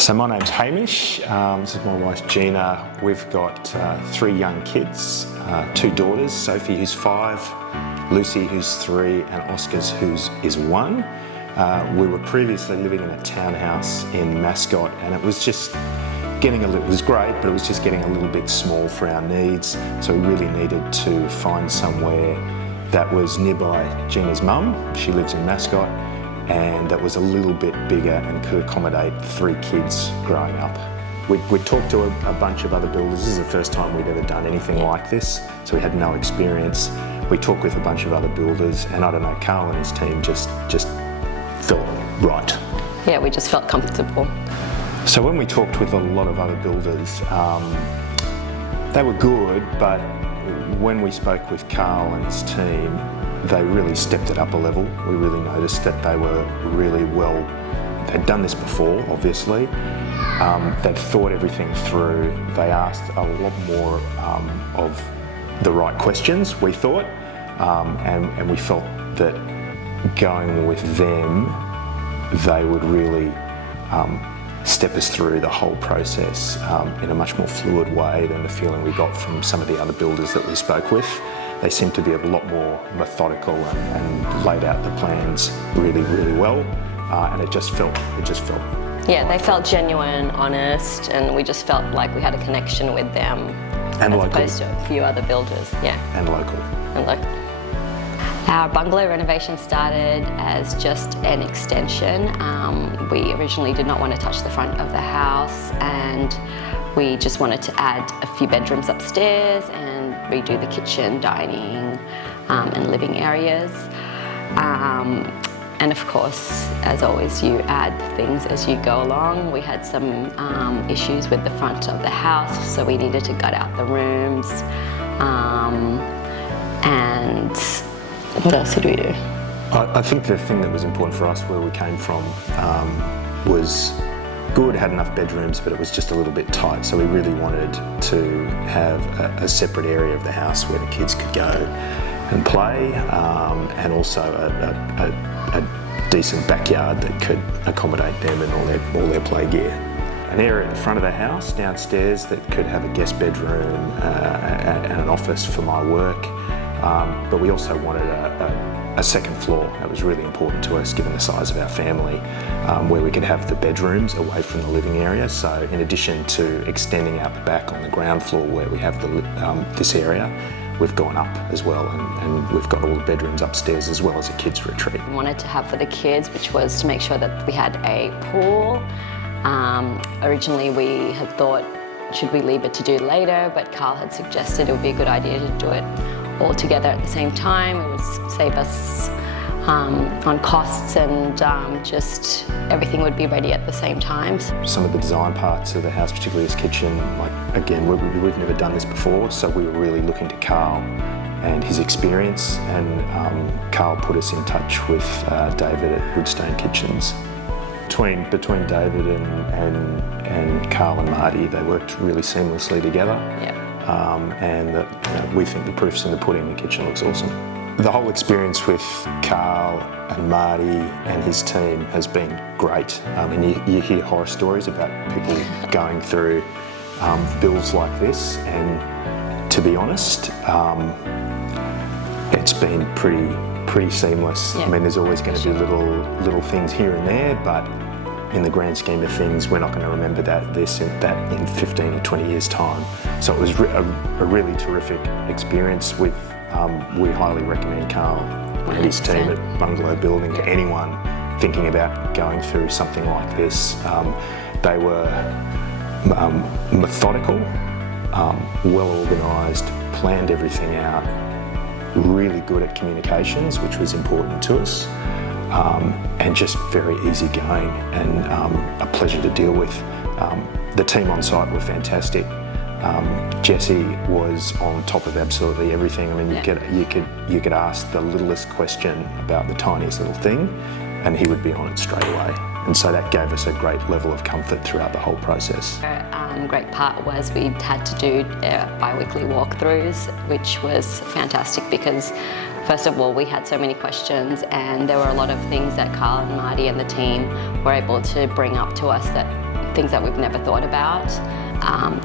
So my name's Hamish, this is my wife Gina. We've got 3 young kids, 2 daughters, Sophie who's 5, Lucy who's 3 and Oscar's who's 1. We were previously living in a townhouse in Mascot and it was just getting it was great, but it was just getting a little bit small for our needs. So we really needed to find somewhere that was nearby Gina's mum. She lives in Mascot, and that was a little bit bigger and could accommodate 3 kids growing up. We'd talked to a bunch of other builders. This is the first time we'd ever done anything like this, so we had no experience. We talked with a bunch of other builders, and I don't know, Carl and his team just felt right. Yeah, we just felt comfortable. So when we talked with a lot of other builders, they were good, but when we spoke with Carl and his team, they really stepped it up a level. We really noticed that they were really well, they'd done this before, obviously. They'd thought everything through. They asked a lot more of the right questions, we thought, and we felt that going with them, they would really step us through the whole process in a much more fluid way than the feeling we got from some of the other builders that we spoke with. They seemed to be a lot more methodical and laid out the plans really, really well, and it just felt. Yeah, they felt genuine, honest, and we just felt like we had a connection with them, and as local. Opposed to a few other builders. Yeah. And local. Our bungalow renovation started as just an extension. We originally did not want to touch the front of the house, and we just wanted to add a few bedrooms upstairs and redo the kitchen, dining, and living areas. And of course, as always, you add things as you go along. We had some issues with the front of the house, so we needed to gut out the rooms. And what else did we do? I think the thing that was important for us where we came from was good, had enough bedrooms, but it was just a little bit tight. So we really wanted to have a separate area of the house where the kids could go and play, and also a decent backyard that could accommodate them and all their play gear. An area at the front of the house downstairs that could have a guest bedroom and an office for my work. But we also wanted a second floor. That was really important to us given the size of our family, where we could have the bedrooms away from the living area. So in addition to extending out the back on the ground floor where we have this area, we've gone up as well, and we've got all the bedrooms upstairs as well as a kids' retreat. We wanted to have for the kids, which was to make sure that we had a pool. Originally we had thought, should we leave it to do later, but Carl had suggested it would be a good idea to do it all together at the same time. It would save us on costs, and just everything would be ready at the same time. Some of the design parts of the house, particularly this kitchen, like again, we've never done this before, so we were really looking to Carl and his experience, and Carl put us in touch with David at Woodstone Kitchens. Between David and Carl and Marty, they worked really seamlessly together. Yep. And we think the proof's in the pudding. The kitchen looks awesome. The whole experience with Carl and Marty and his team has been great. And you hear horror stories about people going through builds like this, and to be honest, it's been pretty seamless. Yeah. I mean, there's always going to be little things here and there, but in the grand scheme of things, we're not going to remember that in 15 or 20 years' time. So it was a really terrific experience. We highly recommend Carl and his team at Bungalow Building to anyone thinking about going through something like this. They were methodical, well organised, planned everything out, really good at communications, which was important to us. And just very easygoing and a pleasure to deal with. The team on site were fantastic. Jesse was on top of absolutely everything. I mean, you could ask the littlest question about the tiniest little thing, and he would be on it straight away. And so that gave us a great level of comfort throughout the whole process. Great part was we had to do bi-weekly walkthroughs, which was fantastic because first of all we had so many questions and there were a lot of things that Carl and Marty and the team were able to bring up to us, that things that we've never thought about,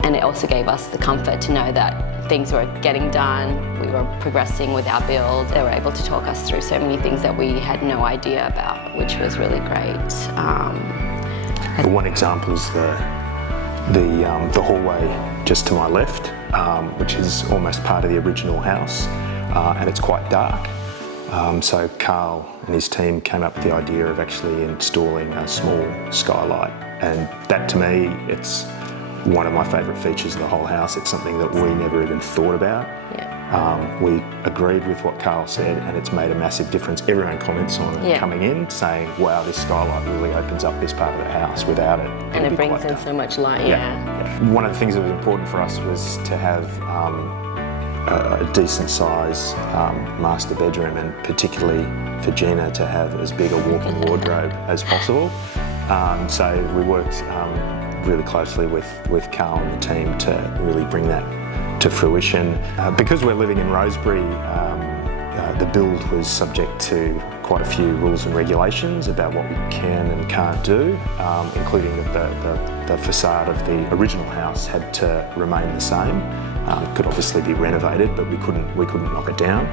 and it also gave us the comfort to know that things were getting done, we were progressing with our build. They were able to talk us through so many things that we had no idea about, which was really great. One example is the hallway just to my left, which is almost part of the original house, and it's quite dark. So Carl and his team came up with the idea of actually installing a small skylight, and that to me, it's one of my favourite features of the whole house. It's something that we never even thought about. Yeah. We agreed with what Carl said, and it's made a massive difference. Everyone comments on it coming in, saying, wow, this skylight really opens up this part of the house. Without it, and it brings in so much light. One of the things that was important for us was to have a decent size master bedroom, and particularly for Gina to have as big a walk-in wardrobe as possible. So we worked really closely with Carl and the team to really bring that to fruition. Because we're living in Rosebery, the build was subject to quite a few rules and regulations about what we can and can't do, including that the facade of the original house had to remain the same. It could obviously be renovated, but we couldn't knock it down.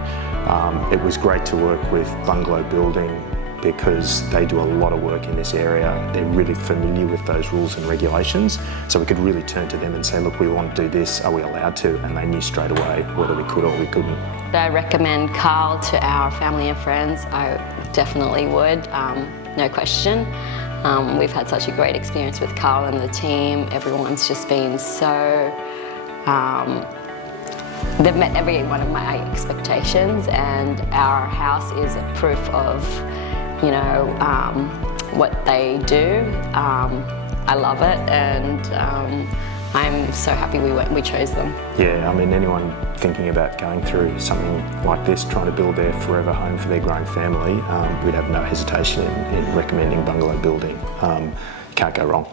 It was great to work with Bungalow Building because they do a lot of work in this area. They're really familiar with those rules and regulations, so we could really turn to them and say, look, we want to do this, are we allowed to? And they knew straight away whether we could or we couldn't. I recommend Carl to our family and friends. I definitely would, no question. We've had such a great experience with Carl and the team. Everyone's just been so, they've met every one of my expectations, and our house is a proof of, you know, what they do. I love it, and I'm so happy we chose them. Yeah, I mean, anyone thinking about going through something like this, trying to build their forever home for their growing family, we'd have no hesitation in recommending Bungalow Building. Can't go wrong.